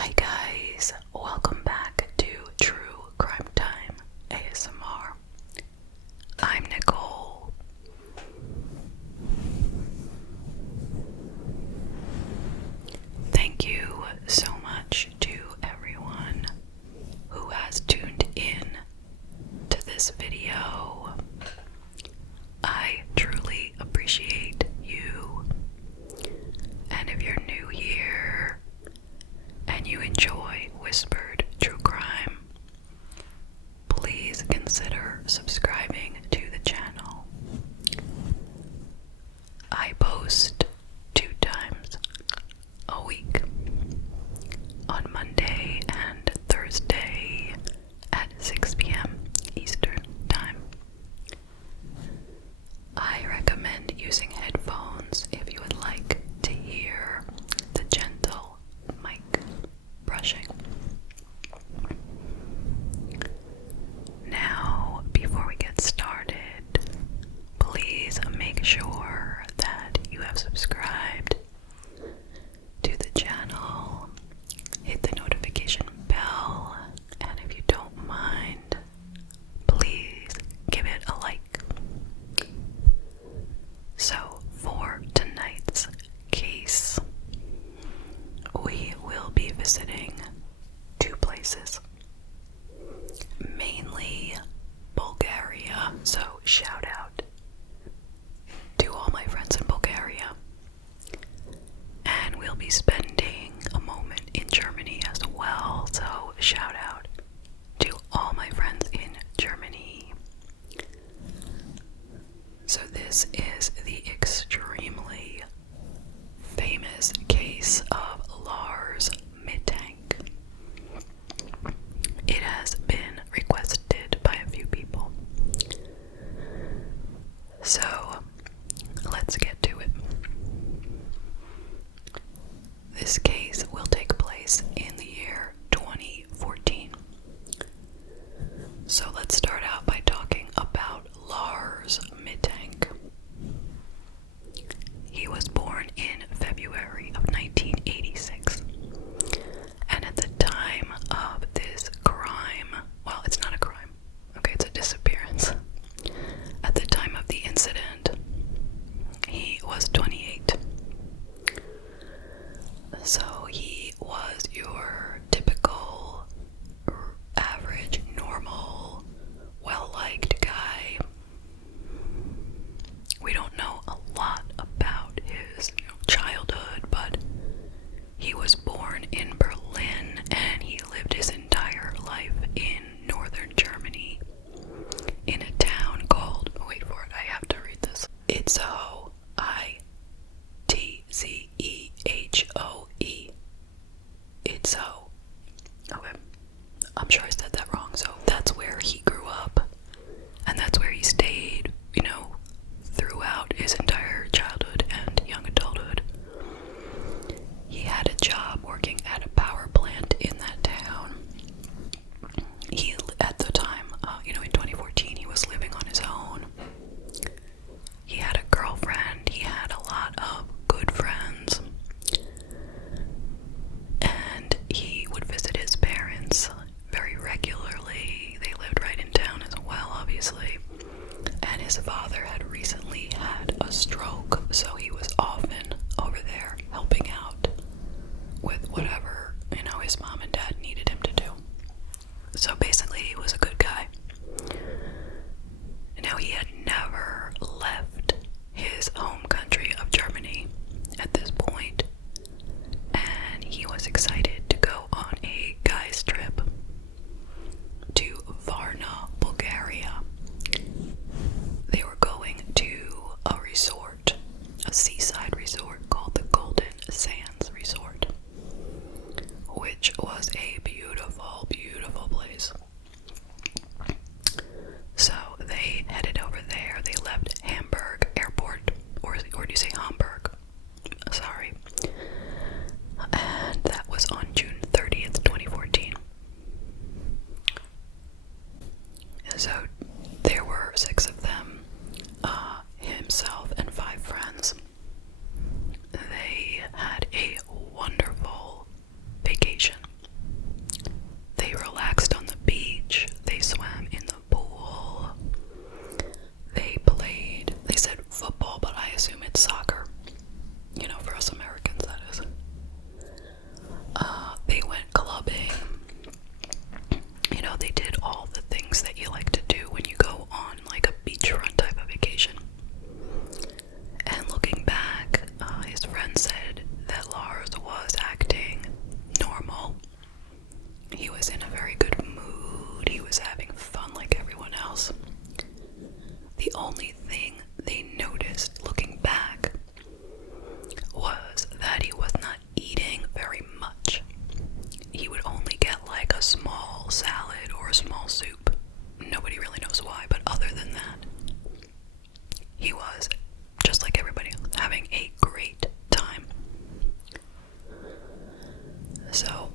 Hi guys, welcome back to True Crime Time ASMR. I'm Nicole. Thank you so much to everyone who has tuned in to this video. I truly appreciate you. And if you're new here and you enjoy whispered true crime, please consider subscribing to the channel. I post 2 times a week, on Monday and Thursday at 6 p.m. Eastern Time. I recommend using headphones if you would like to hear the gentle mic brushing. Now, before we get started, please make sure that you have subscribed to the channel, hit the notification bell, and if you don't mind, please give it a like. So, for tonight's case, we will be visiting 2 places, mainly Bulgaria, so shout out to all my friends in Bulgaria. And we'll be spending a moment in Germany as well, so shout out to all my friends in Germany. So this is the extremely famous case of Lars Mittank. It has been requested by a few people. So, let's get to it. This case will take place in the year 2014. So let's start out by talking about Lars Mittank. He was born in February of 1986. And at the time of this crime, well, it's not a crime, okay, it's a disappearance. At the time of the incident, he was 28. So he was your typical, average, normal, well-liked guy. We don't know a lot about his childhood, but he was born in Berlin and he lived his entire life in northern Germany in a town called, wait for it, I have to read this. Itzehoe, Itzehoe. Itzehoe. Okay. I'm sure I said that wrong. So that's where he grew up. And that's where he stayed, throughout his entire childhood and young adulthood. He had a job working at a power plant in that town. He, at the time, in 2014, he was living on his own. He had a girlfriend. He had a lot of good friends. And he would visit his parents very regularly. They lived right in town as well, obviously. And his father had recently had a stroke, so he was often over there helping out with whatever, his mom and dad needed him to do. So basically, he was a good guy. Now, he had never left his home country of Germany at this point, and he was excited to go on a guy's trip to Varna, Bulgaria. They were going to a resort, a seaside resort called the Golden Sands Resort, which was a beautiful, beautiful place. So they headed over there. They left Hamburg Airport, or do you say Hamburg? Sorry. And that was on June 30th, 2014. So there were 6 of them, himself and 5 friends. They had a wonderful vacation.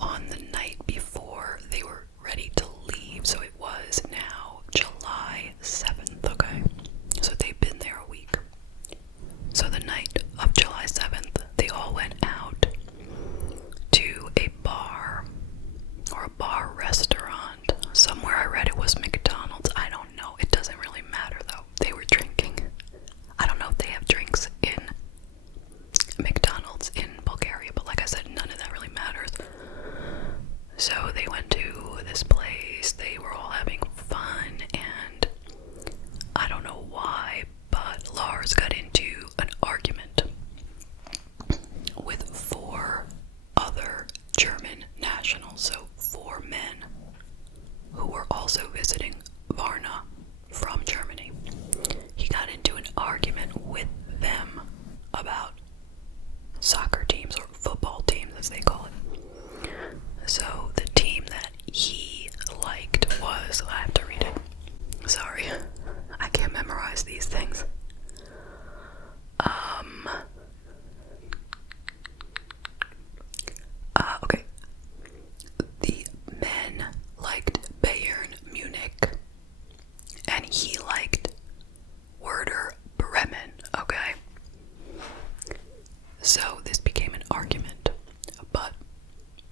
on the night before they were ready to leave. So it was now July 7th, okay? So they've been there a week. So the night of July 7th, they all went out to a bar or a bar restaurant. Somewhere I read it was McDonald's. I don't know. It doesn't really matter though. They were drinking. I don't know if they have drinks in McDonald's in Bulgaria, but like I said, none of that really matters. So they went to this place. They were all having fun, and I don't know why, but Lars got into an argument with 4 other German nationals, so 4 men who were also visiting Varna from Germany. He got into an argument with them about soccer teams, or football teams as they call it. So the team that he liked was, I have to read it. Sorry, I can't memorize these things. Okay. The men liked Bayern Munich, and he liked Werder Bremen, okay? So this became an argument, but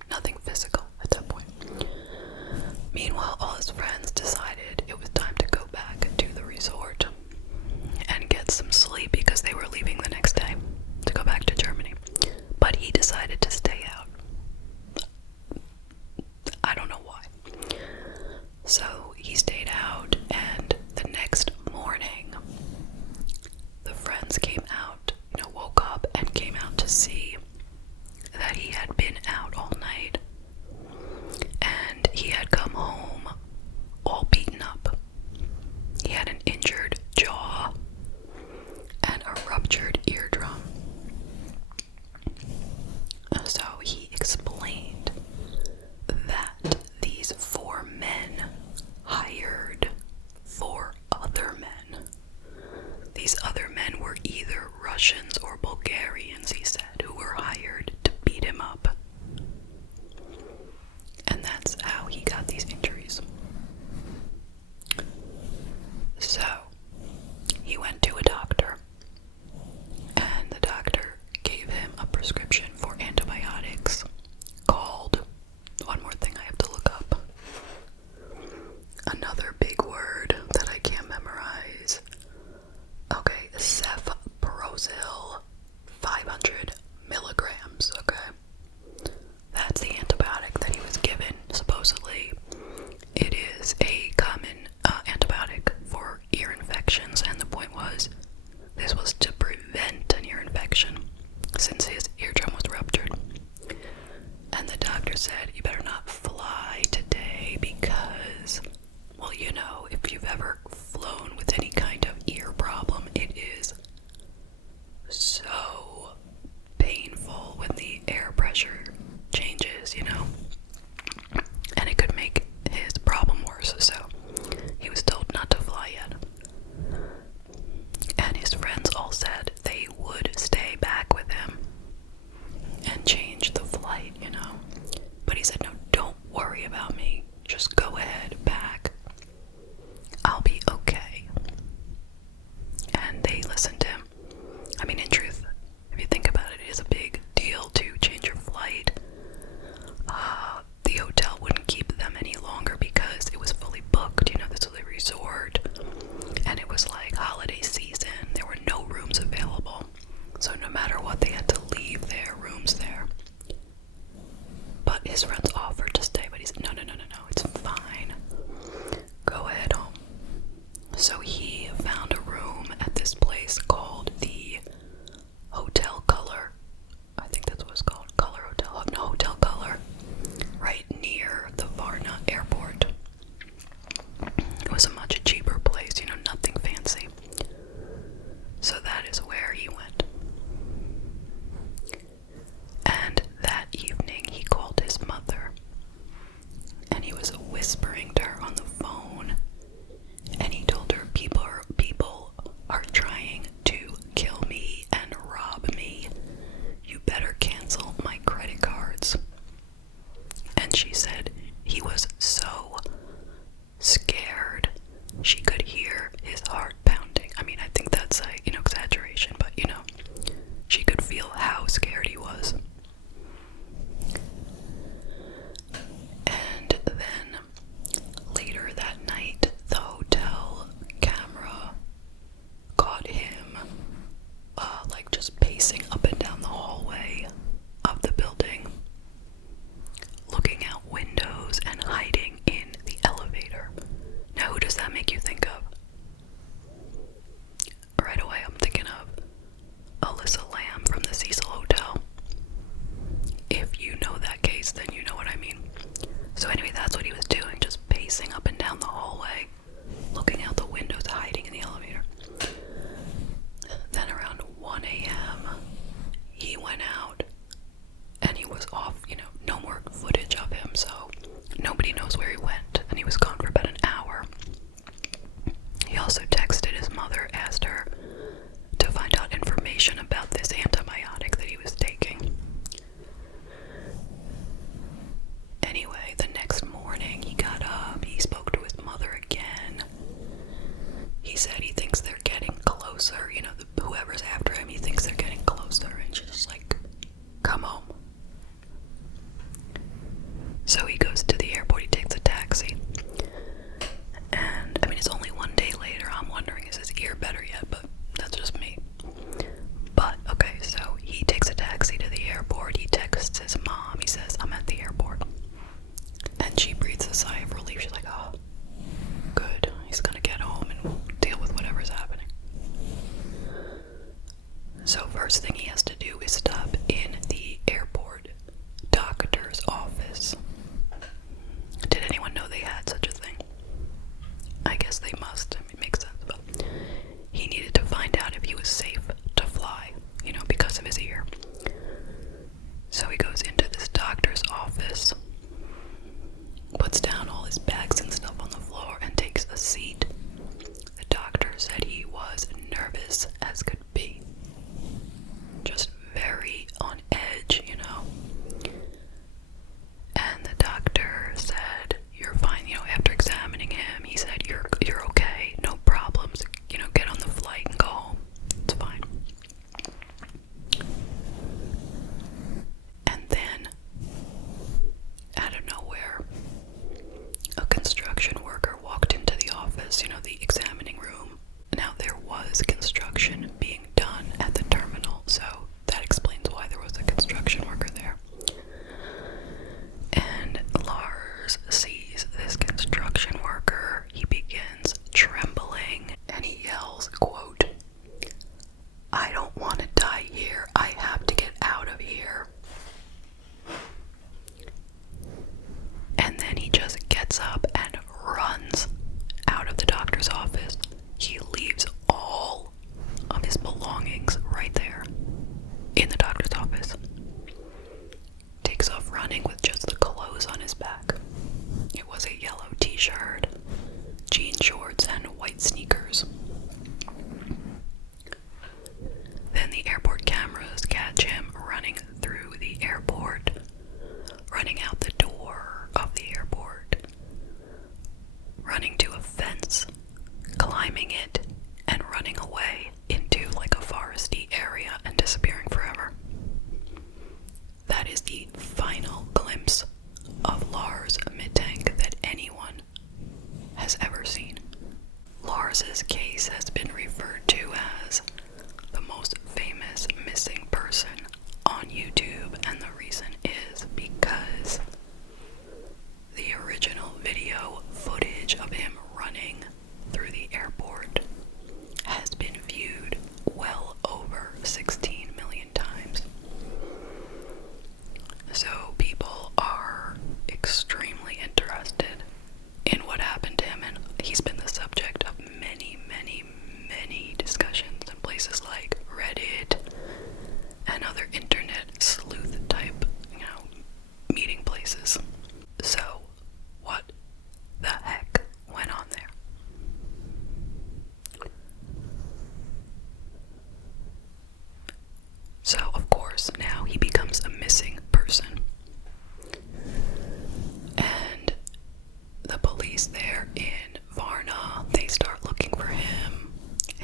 nothing physical at that point. Meanwhile, all his friends decided it was time to go back to the resort and get some sleep because they were leaving the next day to go back to Germany. But he decided to stay out. I don't know why. So he stayed out, and the next morning, the friends came out, woke up and came out to see that he had been out all night, and he had come home all beaten up. He had an injured jaw and a ruptured eardrum. So he explained that these 4 men hired 4 other men. These other men were either Russians or Bulgarians, he said, who were hired to beat him up. And that's how he got these injuries. So, he went to a doctor, and the doctor gave him a prescription for antibiotics called, one more thing I have to look up, another big word that I can't memorize. Okay, cefprozil, 500 milligrams, okay? That's the antibiotic that he was given, supposedly. It is a common antibiotic for ear infections, and the point was, this was to prevent an ear infection, since his eardrum was ruptured. And the doctor said, you better not fly today because, well, if you've ever flown with any kind of ear problem, it is so painful when the air pressure changes, and it could make his problem worse. So he was told not to fly yet. And his friends all said they would stay back with him and change the flight, But he said, no, don't worry about me. Just go ahead, back. I'll be okay. And they listened to him. I mean, in truth, if you think about it, it is a big deal to change your flight. The hotel wouldn't keep them any longer because it was fully booked. This was a resort, and it was like holiday season. There were no rooms available. So no matter what, they had to leave their rooms there. But his friends offered to stay, but he said, no, it's fine. Go ahead home. So he found a room at this place called the Hotel Color. I think that's what it's called. Color Hotel. No, Hotel Color. Right near the Varna airport. It was a much cheaper place, nothing fancy. So that is where he went. And that evening he called his mother, and he was whispering to her on the phone, and he told her people and she said he was so scared she could hear his heart pounding. I mean, I think that's a, exaggeration, but she could feel how scared he was. And then later that night, the hotel camera caught him just pacing up and down the hallway of the building, looking out windows and hiding in the elevator. Now, who does that make you think of? Right away, I'm thinking of Alyssa Lamb from the Cecil Hotel. If you know that case, then you know what I mean. So anyway, that's what he was doing, just pacing up and down the hallway, looking out the windows, hiding in the elevator. Then around 1 a.m., he went out, and he was off, no more footage of him, so nobody knows where he went, and he was gone for about an hour. He also texted his mother, asked her to find out information about this antibiotic that he was taking. Anyway, the next morning he got up, he spoke to his mother again. He said he thinks they're getting closer, whoever's after him, he thinks they're getting closer, and she's just like, come home. So he goes to the airport, he takes a taxi, and I mean, it's only one day later. I'm wondering, is his ear better yet? But that's just me. But okay, so he takes a taxi to the airport, he texts his mom, he says, I'm at the airport, and she breathes a sigh of relief. She's like, oh, good, he's gonna get home and deal with whatever's happening. So first thing he has to do is stop in the airport doctor's office. Did anyone know they had such a thing? I guess they must. I mean, it makes sense, but he needed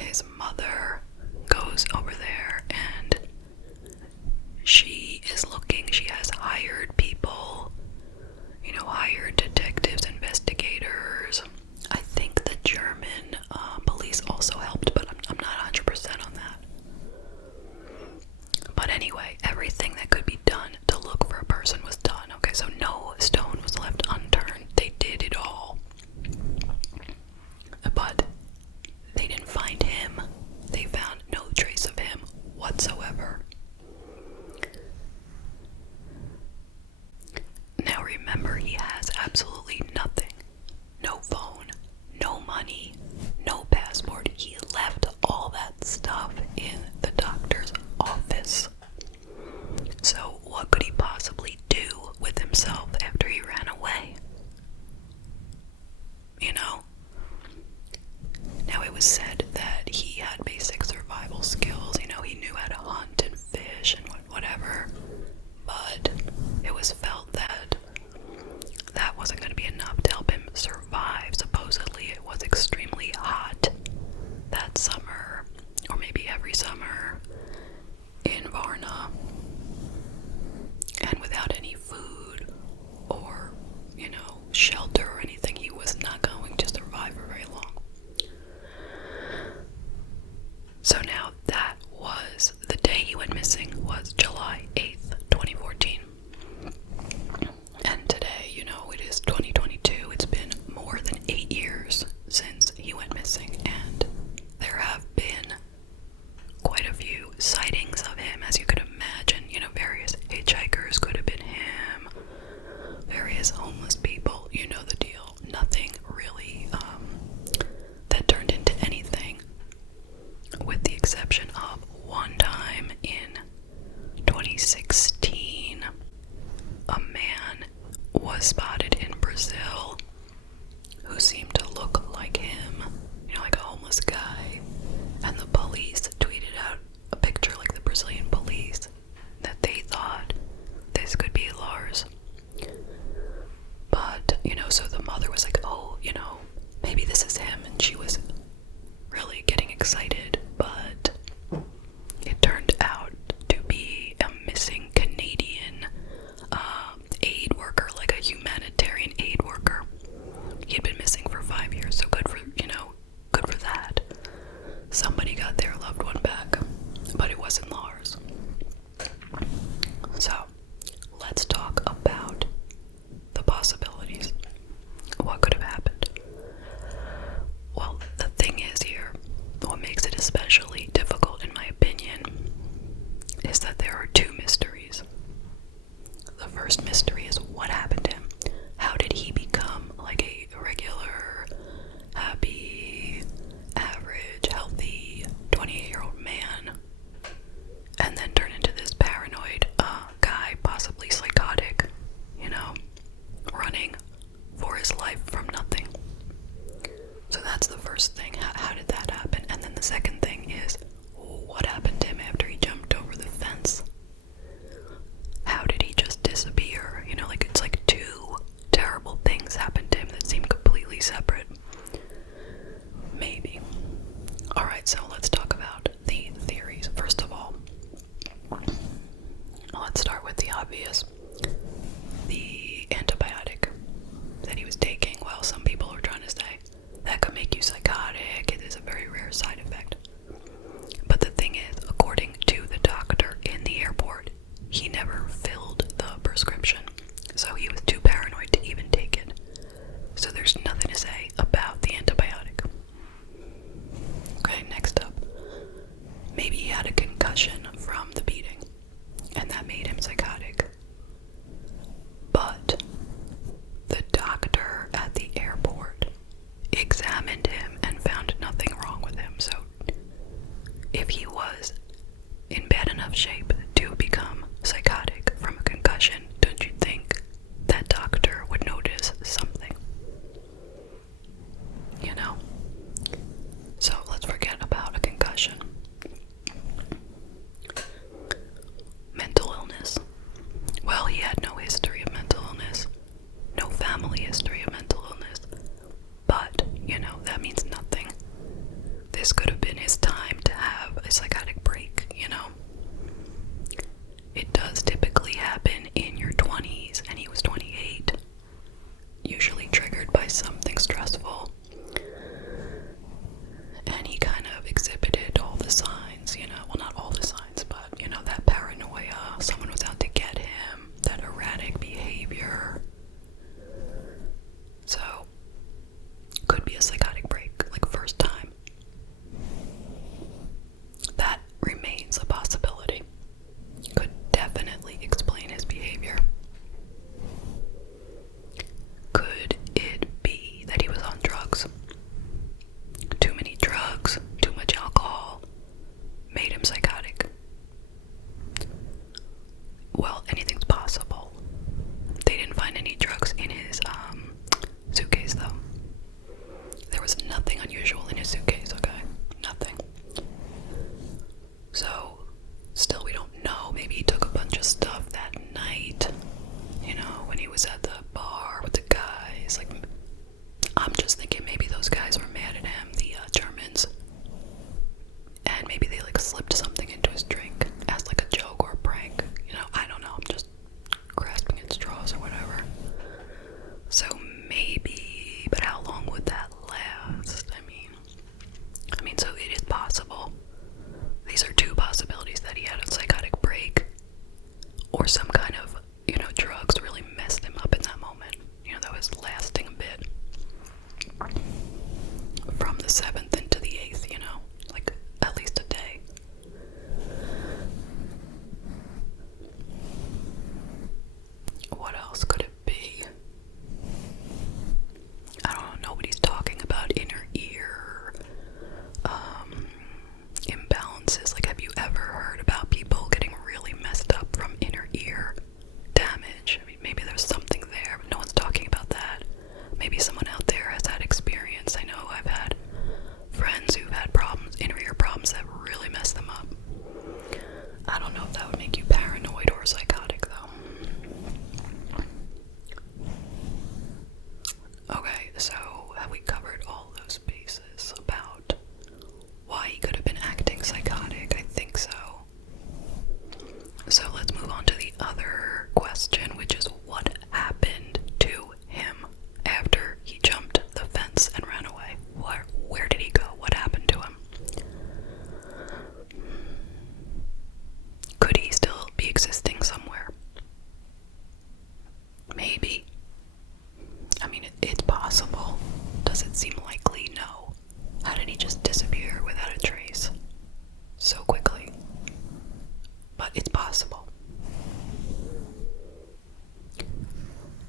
his mother goes over there and she is looking. She has hired people, hired detectives, investigators. I think the German police also helped, but I'm not 100% on that. But anyway, everything that could be done to look for a person was done. Okay, so no stone was left unturned. They did it all. But they didn't find him. They found no trace of him whatsoever. Now remember, he has absolutely nothing. No phone, no money, no passport. He left all that stuff in the doctor's office. So what could he possibly do with himself after he ran away? Now it was said that he had basic survival skills. He knew how to hunt and fish and whatever. But it was felt that that wasn't going to be enough to help him survive. Supposedly it was extremely hot that summer, or maybe every summer, in Varna. And without any food or, shelter or anything, he was not going to survive for very long. So now that was the day he went missing, was July 8th, 2014. And today, it is 2022. It's been more than 8 years since he went missing, and there have been quite a few sightings of him, as you could imagine. Various hitchhikers could have been him, various homeless people, the deal. Nothing really that turned into anything, with the exception of one time in 2016, a man was spotted in Brazil who seemed to look like him, like a homeless guy, and the police tweeted out a picture, like the Brazilian police, that they thought this could be Lars. But, so the mother was like, oh, maybe this is him, and she was really getting excited, but it turned out to be a missing Canadian aid worker, like a humanitarian aid worker. He had been missing for 5 years, so good for that. Somebody got their loved one back, but it wasn't Lars. So, let's talk about the possibilities. What could have happened? Well, the thing is here, what makes it especially difficult, in my opinion, is that there are two mysteries. The first mystery is what happened to him. How did he become like a regular, happy, average, healthy 28-year-old man, and then turn into this paranoid guy, possibly psychotic, running for his life from nothing? So that's the first thing. How did that happen? And then the second thing is, what happened to him after he jumped over the fence? How did he just disappear? It's like two terrible things happened to him that seem completely separate. Maybe. Alright, so let's talk about the theories. First of all, let's start with the obvious. The antibiotic that he was taking, well, some people are trying to say that could make you psychotic. It is a very rare side effect. But the thing is, according to the doctor in the airport, he never filled the prescription, so he was too paranoid to even take it. So there's nothing to say about the antibiotic. Okay, next up. Maybe he had a concussion from the beating, and that made him psychotic. But the doctor at the airport examined him and found nothing wrong with him. So if he was in bad enough shape to become psychotic from a concussion, don't you think that doctor would notice something? So let's forget about a concussion. Mental illness. Well, he had no history of mental illness, no family history of mental illness, but, that means nothing. This could have been his when he was at the bar with the guys. Like, I'm just thinking maybe those guys were mad at him, the Germans, and maybe they like slipped something into his drink as like a joke or a prank. You know, I don't know. I'm just grasping at straws or whatever. So maybe, but how long would that last? I mean, so it is possible. These are two possibilities: that he had a psychotic break, or some kind of, drugs really messed him up in that moment. That was lasting a bit. From the 7th into the 8th, like at least a day. What else could it be? I don't know, nobody's talking about inner ear imbalances. Like, have you ever heard about people getting really messed up from inner ear damage? I mean, maybe there's something there, but no one's talking about that. Maybe someone out there has had experience. I know I've had friends who've had problems, inner ear problems, that really mess them up. I don't know if that would make you paranoid or psychotic, though. Okay, so have we covered all those bases about why he could have been acting psychotic? I think so. So let's move on to the other question, which is what happened to him after he jumped the fence and ran away. Where did he go? What happened to him? Could he still be existing somewhere? Maybe. I mean, it's possible. Does it seem likely? No. How did he just disappear without a trace so quickly? But it's possible.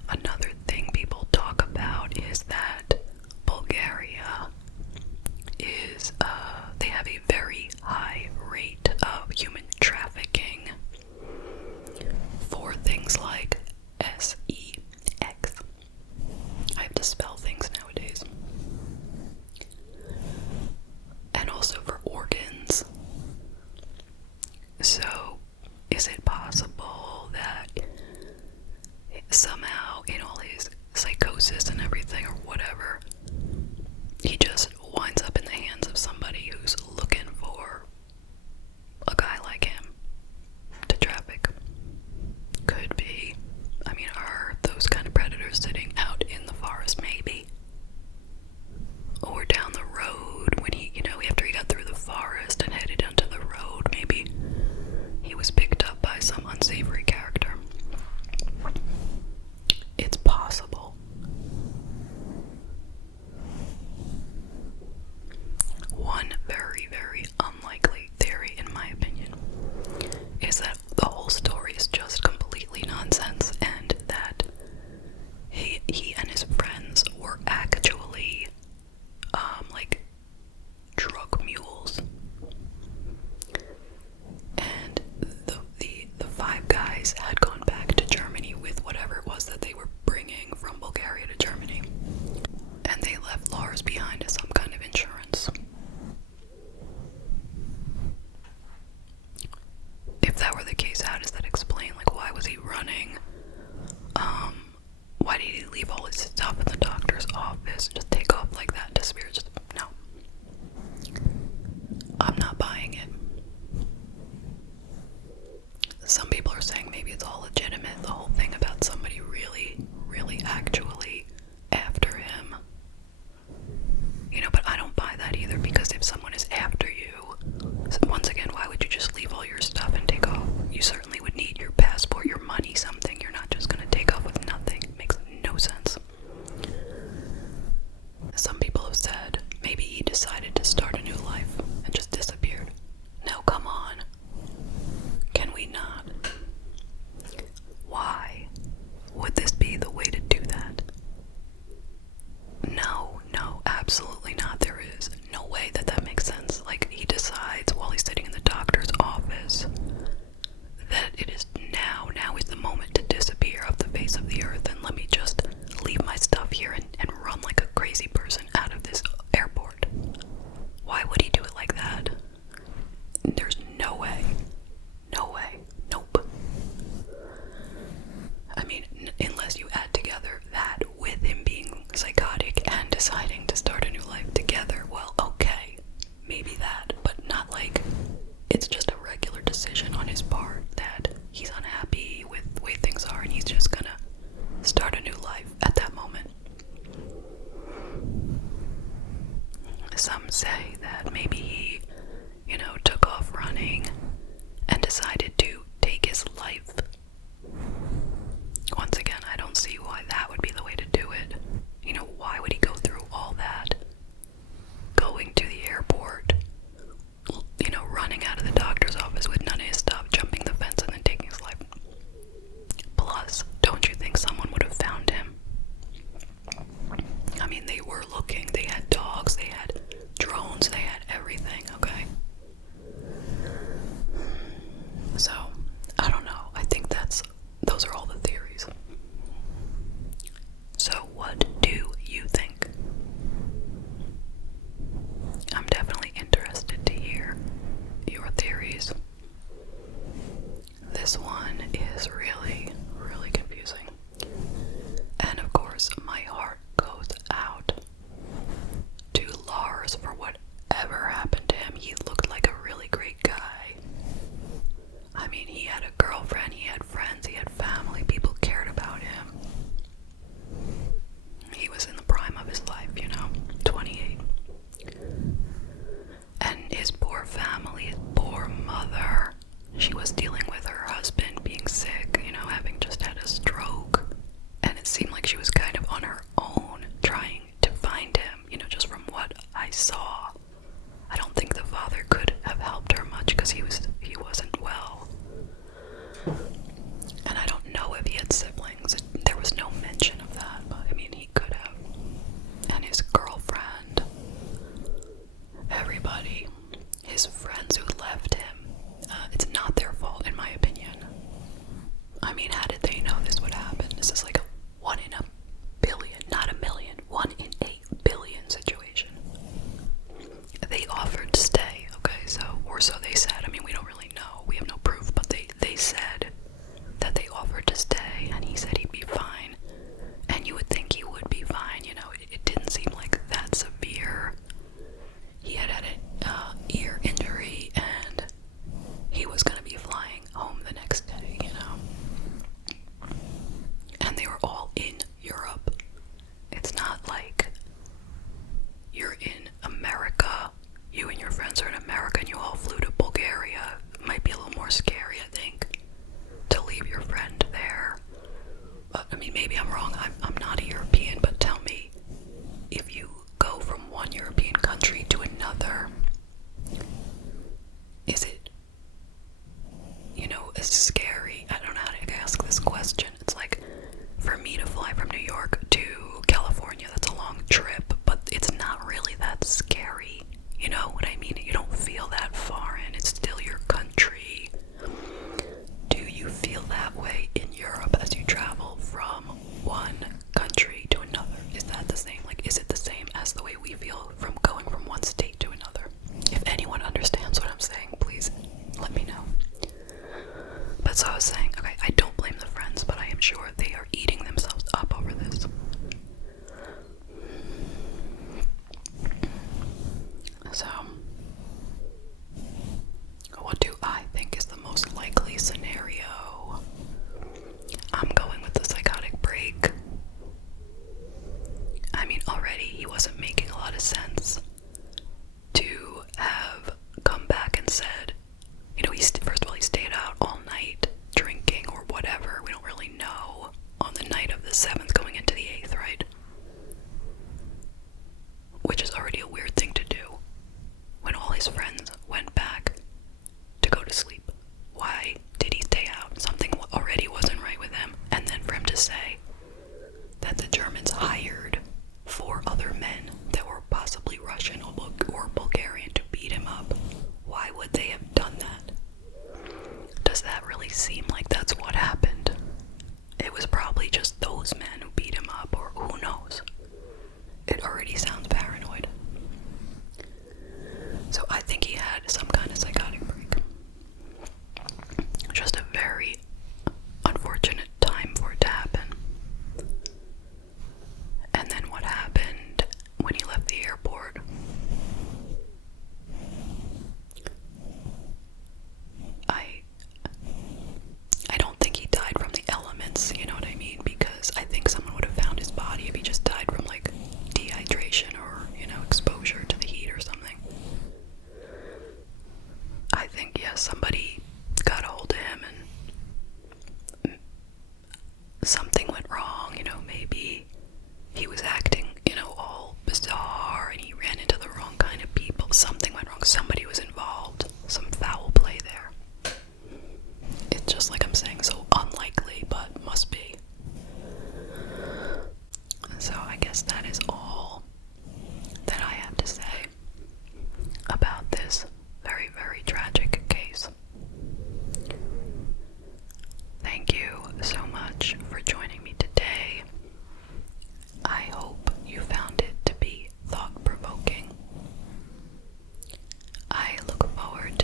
Another thing people talk about is that Bulgaria is, they have a very high rate of human trafficking for things like sex. I have to spell things nowadays. And also for organs. So, is it possible that somehow, in all his psychosis and everything or whatever, he just winds up in the hands of somebody who's looking for a guy like him to traffic? Could be. I mean, are those kind of predators sitting out in the forest? Maybe. Or down the road when he, after he got through the forest and headed onto the road, maybe he was picked up by some unsavory character. It's possible. One very, very unlikely theory, in my opinion, is that the whole story is just completely nonsense, and that he and his friends were actually like drug mules, and the 5 guys had gone back to Germany with whatever it was that they were bringing from Bulgaria to Germany, and they left Lars behind as some kind of insurance. If that were the case, how does that explain? Like, why was he running? Why did he leave all his stuff in the doctor's office and just take off like that, disappear? Just, no. I'm not buying it. Some people are saying maybe it's all legitimate, the whole thing about somebody really, really actually after him. But I don't buy that either, because if someone is after you, once again, why would you just leave all your stuff and take off? You certainly would need your passport, your money, something. You're not just going to take off with nothing. It makes no sense. Some people have said him say that maybe he, took off running and decided to take his life. Once again, I don't see why that would be the way to do it. Why would he go through all that? Going to the airport, running out of the doctor's office with none of his stuff, jumping the fence, and then taking his life. Plus, don't you think someone would have found him? I mean, they were looking. They had dogs, they had drones, they had everything, okay? So, I don't know. I think those are all the theories. So, what do you think? I'm definitely interested to hear your theories. This one is really, really confusing. And of course, my heart goes out to Lars for whatever happened to him. He looked like a really great guy. I mean, he had a girlfriend, he had friends, he had family, people cared about him. He was in the prime of his life, 28. And his poor family, his poor mother, she was dealing with her husband being sick, having just had a stroke. And it seemed like she was kind of on her own trying to find him, just from what I saw. I don't think the father could have helped her much because he wasn't well. And I don't know if he had siblings. There was no mention of that, but I mean, he could have. And his girlfriend, everybody, his friends who left him, it's not their fault, in my opinion. I mean, how did they know this would happen? This is like a 1 in a billion, not a million, 1 in 8 billion situation. They offered to stay, okay, or so they said. I mean, we don't really know. We have no proof, but they said that they offered to stay, and he said he'd be fine. And you would think he would be fine, it didn't seem like that severe. He had an ear injury, and he was going to be flying home the next day, And they were all in Europe. It's not like you're in America. You and your friends are in America and you all flew to Bulgaria. It might be a little more scary, I think, to leave your friend there. But, I mean, maybe I'm wrong. I'm not a European, but tell me, if you go from one European country to another, is it, as scary? I don't know how to ask this question. It's like, for me to fly from New York to California, that's a long trip, but it's not really that scary. You know what I mean? You don't feel that foreign. It's still your country. Do you feel that way in Europe as you travel from one country to another?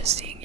is seeing